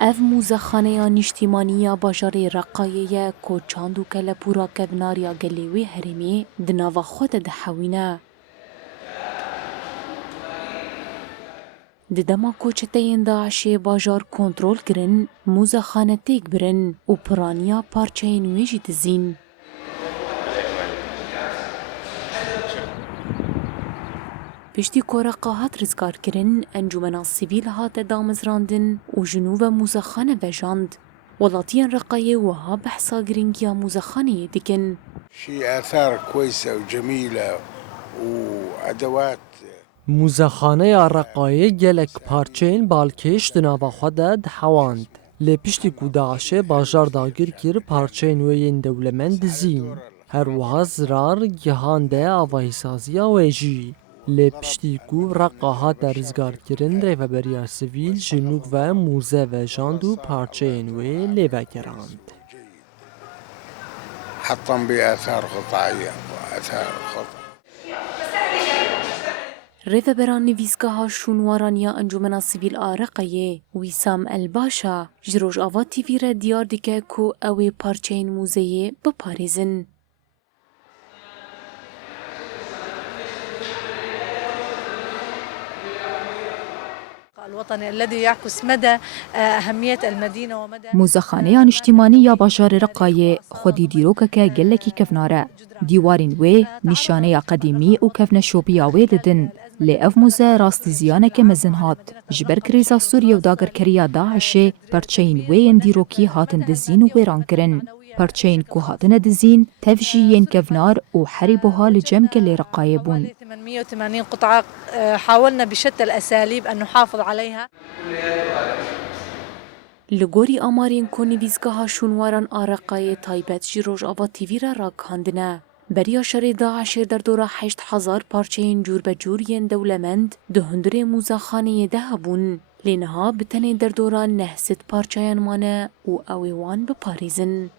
اف موزخانه نیشتیمانی باجار رقایه کو چاندو کل پورا کبناریا گلیوی هرمی دناوا خود دحوینه. ددما کوچتین داعشی باجار کنترول کرن موزخانه تیک برن و پرانیا پارچین ویجی دزین. پشتی کورقا هات رزگار کرن انجمنا سیویل هات دامزراندن و جنوب موزخانه وجاند. ولاتيان رقاية وها بحثا جرينجيا موزخانة دكن. شي آثار كويسة وجميلة وأدوات. موزخانه رقاية گلک پارچین بالکش دناوا خود دحواند. لپشتی کو داعشه باجار داگیر کر پارچین وین دولمند زین. هر وها زرار گهانده آواهی سازیا ویجی. لپشتی کو رقاها درزگار کرن ریو بریا سویل جنوب و موزه و جاندو پارچین وی لیوه گراند. حطم بآثار قطعية وآثار خطأ. ریو بران نویسگاه شونوارانیا انجمنا سیویل آرقایه ویسام الباشا جروج آوا تیوی را دیار دیگه کو اوی پارچین موزه بپاریزن. الوطني الذي يعكس مدى أهمية المدينة ومدى موزخانه اجتماعی یا باجار رقایه خودی دیروکه که گلکی کفناره دیوارین وی نشانه قدیمی و کفن شوبیا وی ددن لی اف موزه راست زیانه که مزن هات جبر کریزا سوریه و داگر کریا داعشه پرچین وی اندیروکی هاتن دزین و ویران کرن پرچین کو هاتن دزین تفجیین کفنار و حریبوها لجم کلی رقایه بون 880 قطعة حاولنا بشتى الأساليب أن نحافظ عليها. لگوری آمارین کو نویسگاه شونواران آرقایه تایبت جروج آوا تیوی را راکاندنه. بریا شر داعش در دوره 8000 پارچین جور به جور ین دولمند دهندر موزخانه ده بون. لینها بتنین در دوره 900 پارچین مانه و اویوان بپاریزن.